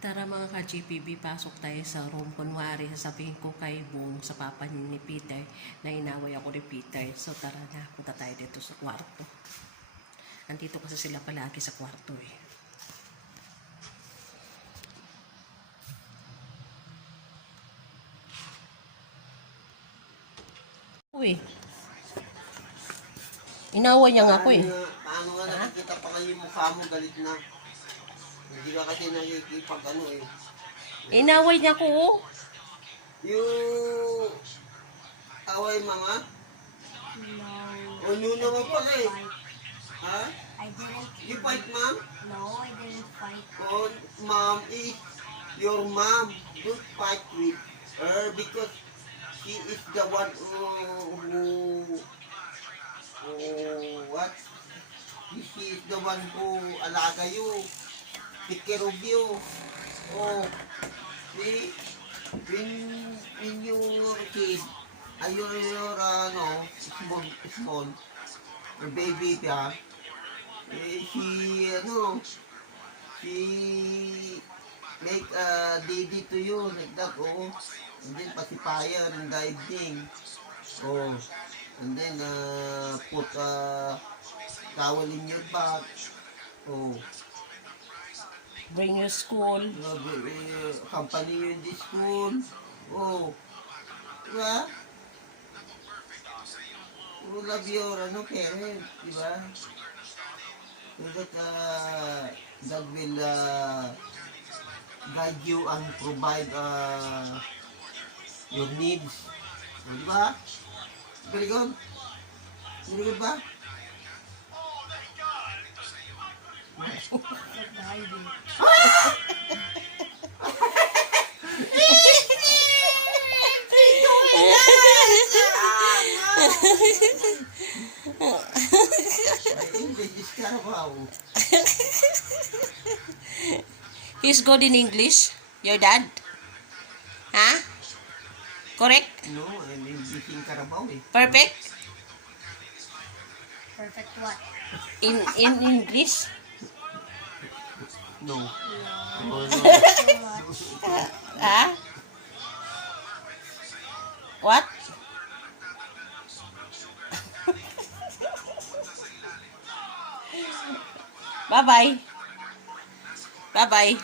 Tara mga ka-GPB, pasok tayo sa room. Kunwari, sasabihin ko kay Boom sa papa ni Peter na inaway ako ni Peter. So tara na, punta tayo dito sa kwarto. Andito kasi sila palagi sa kwarto eh. Uy. Inaway niya nga ako eh. Paano, nga nakikita pa kayo mukha mo galit na? Hindi ka kasi nakikipag ano eh. Inaway niya ako oh. Yung away mga? No. O no naman pala eh. Fight. Ha? I didn't. You fight ma'am? No, I didn't fight. O mom is your mom. Don't fight with her because she is the one who, who, who what? She is the one who alaga you. You. Oh, see? When, when you're a kid, ay you're, you're ano, small, small, or baby pa, eh, she, ano, she make a DD to you like that, oh. And then pacifier and diving. Oh. And then uh, put a towel in your back. Oh. Bring you school. Uh, uh, company you in the school. Oh. Diba? You love your ano, parents, diba? So that uh, that will uh, guide you and provide uh, your needs. So, diba? Very good. Very good ba? Ay, English is Carabao. He's good in English. Your dad? Ha? Correct? No, I'm English in Carabao eh. Perfect? Perfect what? In in English? No. Ha? What? Bye-bye. Bye-bye.